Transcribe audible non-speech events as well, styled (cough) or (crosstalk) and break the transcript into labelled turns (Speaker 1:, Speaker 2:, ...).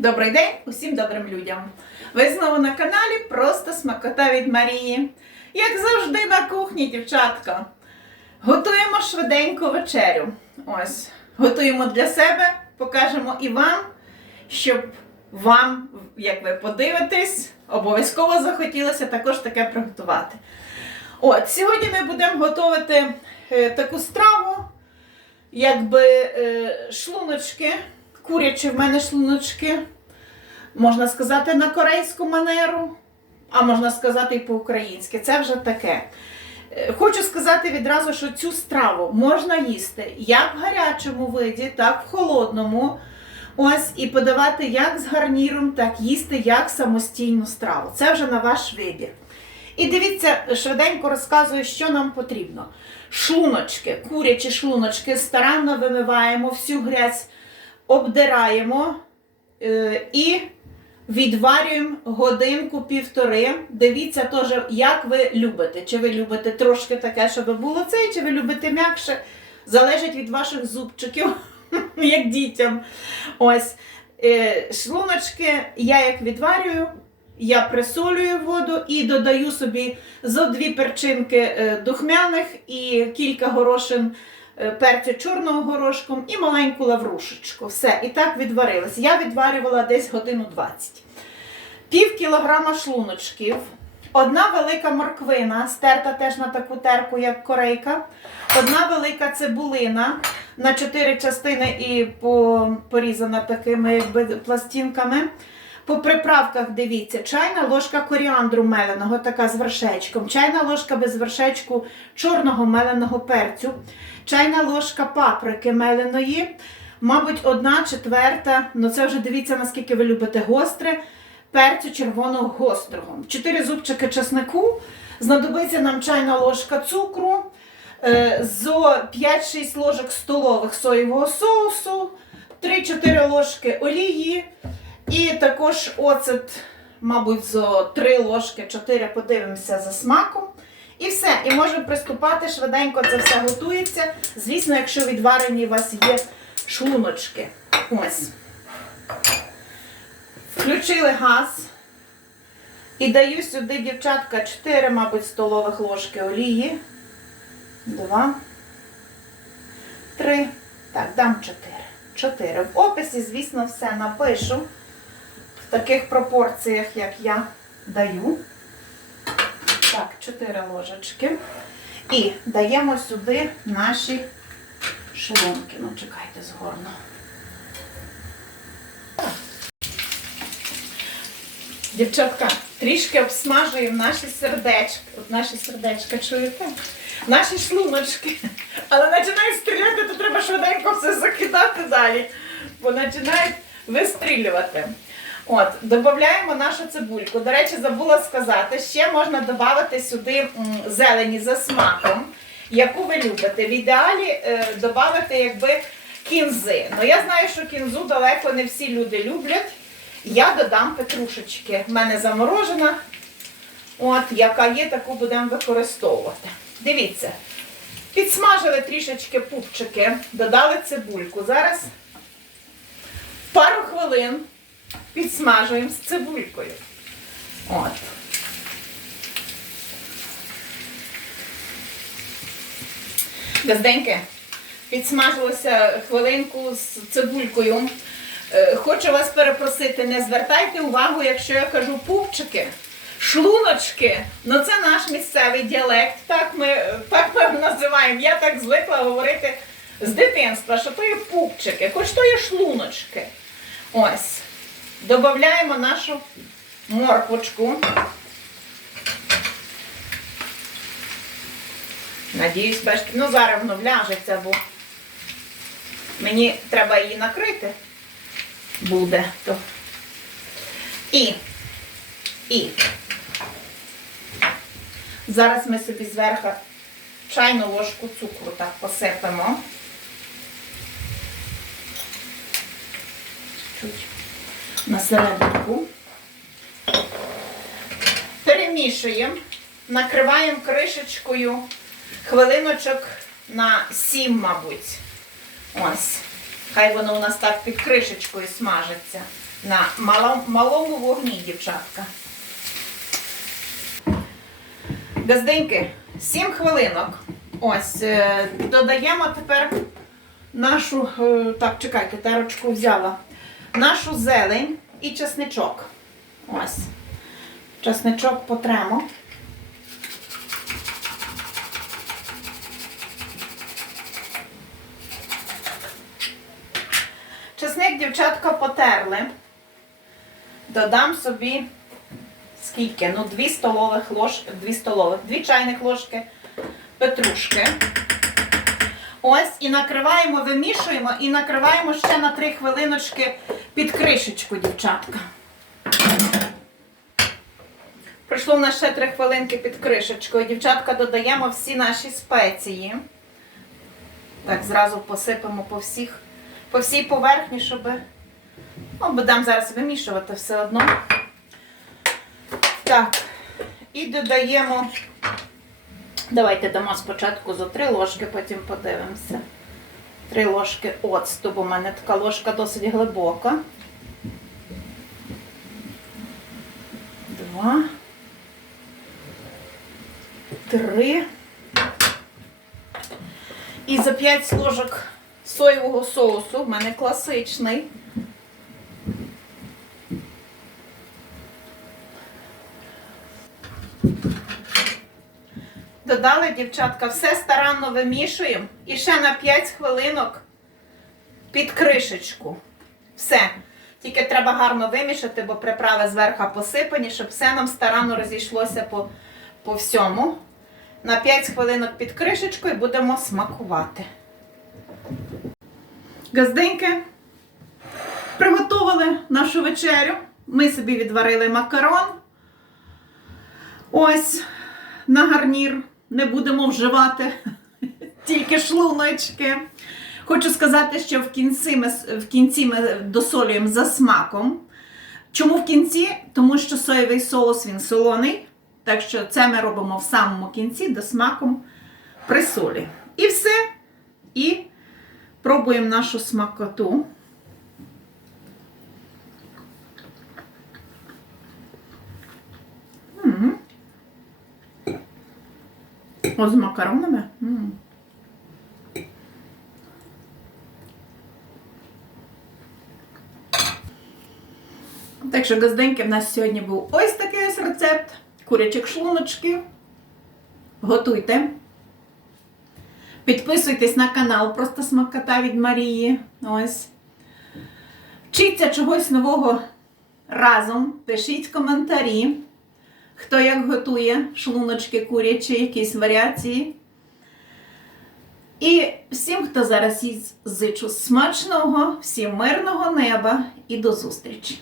Speaker 1: Добрий день усім добрим людям! Ви знову на каналі Просто смакота від Марії. Як завжди на кухні, дівчатка. Готуємо швиденьку вечерю. Ось, готуємо для себе, покажемо і вам, щоб вам, як ви подивитесь, обов'язково захотілося також таке приготувати. От, сьогодні ми будемо готувати е, таку страву, якби е, шлуночки, курячі в мене шлуночки, можна сказати, на корейську манеру, а можна сказати і по-українськи. Це вже таке. Е, Хочу сказати відразу, що цю страву можна їсти як в гарячому виді, так в холодному. Ось і подавати як з гарніром, так їсти як самостійну страву. Це вже на ваш вибір. І дивіться, швиденько розказую, що нам потрібно. Шлуночки, курячі шлуночки старанно вимиваємо, всю грязь обдираємо е, і відварюємо годинку-півтори. Дивіться теж, як ви любите. Чи ви любите трошки таке, щоб було це, чи ви любите м'якше. Залежить від ваших зубчиків, (laughs) як дітям. Ось. Е, Шлуночки я як відварюю, я присолюю воду і додаю собі зо дві перчинки е, духмяних і кілька горошин перцю чорного горошком і маленьку лаврушечку. Все, і так відварилось. Я відварювала десь годину 20. Пів кілограма шлуночків, одна велика морквина, стерта теж на таку терку, як корейка, одна велика цибулина на чотири частини і порізана такими якби, пластинками. По приправках дивіться, чайна ложка коріандру меленого, така з вершечком, чайна ложка без вершечку чорного меленого перцю, чайна ложка паприки меленої, мабуть, одна четверта, ну це вже дивіться, наскільки ви любите гостре, перцю червоного гострого. Чотири зубчики чеснику, знадобиться нам чайна ложка цукру, е, зо 5-6 ложок столових соєвого соусу, 3-4 ложки олії. І також оцет, мабуть, зо 3 ложки, 4 подивимося за смаком. І все. І можемо приступати швиденько, це все готується. Звісно, якщо відварені у вас є шлуночки. Ось. Включили газ. І даю сюди, дівчатка, 4, мабуть, столових ложки олії. 2, 3. Так, дам 4. 4. В описі, звісно, все напишу в таких пропорціях, як я даю. Так, 4 ложечки. І даємо сюди наші шлунки. Ну, чекайте, згорну. Дівчатка, трішки обсмажуємо наші сердечки. От наші сердечка, чуєте? Наші шлуночки. Але починають стріляти, то треба швиденько все закидати далі. Бо починають вистрілювати. От, додаємо нашу цибульку. До речі, забула сказати, ще можна додати сюди зелені за смаком, яку ви любите. В ідеалі е, додати якби кінзи. Ну я знаю, що кінзу далеко не всі люди люблять. Я додам петрушечки. В мене заморожена. От, яка є, таку будемо використовувати. Дивіться, підсмажили трішечки пупчики, додали цибульку. Зараз пару хвилин підсмажуємо з цибулькою. От. Газденьке, підсмажилося хвилинку з цибулькою. Е, Хочу вас перепросити, не звертайте увагу, якщо я кажу пупчики, шлуночки. Ну це наш місцевий діалект. Так ми, так ми називаємо. Я так звикла говорити з дитинства, що то є пупчики, хоч то є шлуночки. Ось. Додаємо нашу морквочку. Надіюсь, бачите, ну зараз воно вляжеться, бо мені треба її накрити. Буде то. І. І. Зараз ми собі зверху чайну ложку цукру так посипемо. Чуть на серединку. Перемішуємо, накриваємо кришечкою хвилиночок на 7, мабуть. Ось. Хай воно у нас так під кришечкою смажиться. на малом- малому вогні, дівчатка. Газденьки, 7 хвилинок. Ось, е, додаємо тепер нашу, е, так, чекайте, терочку взяла. Нашу зелень і чесничок. Ось. Чесничок потремо. Чесник, дівчатка, потерли. Додам собі скільки? Ну, 2 столових ложки, 2 столових, 2 чайних ложки петрушки. Ось, і накриваємо, вимішуємо і накриваємо ще на 3 хвилиночки під кришечку, дівчатка. Пройшло в нас ще 3 хвилинки під кришечкою. Дівчатка, додаємо всі наші спеції. Так, зразу посипемо по всіх, по всій поверхні, щоб. Ну, будемо зараз вимішувати все одно. Так, і додаємо. Давайте дамо спочатку за 3 ложки, потім подивимося. 3 ложки оцту, бо в мене така ложка досить глибока. Два. Три. І за 5 ложок соєвого соусу, в мене класичний. Додали, дівчатка, все старанно вимішуємо і ще на 5 хвилинок під кришечку. Все. Тільки треба гарно вимішати, бо приправи зверху посипані, щоб все нам старанно розійшлося по, по всьому. На 5 хвилинок під кришечкою будемо смакувати. Газденьки, приготували нашу вечерю. Ми собі відварили макарон. Ось на гарнір не будемо вживати тільки шлуночки. Хочу сказати, що в кінці ми, в кінці ми досолюємо за смаком. Чому в кінці? Тому що соєвий соус він солоний. Так що це ми робимо в самому кінці до смаком при солі. І все. І пробуємо нашу смакоту. О, з макаронами. М. Так що, газденьки, в нас сьогодні був ось такий ось рецепт. Курячих шлуночків. Готуйте. Підписуйтесь на канал Просто смакота від Марії. Ось. Вчіться чогось нового разом. Пишіть коментарі. Хто як готує шлуночки курячі, якісь варіації. І всім, хто зараз їсть, зичу смачного, всім мирного неба і до зустрічі!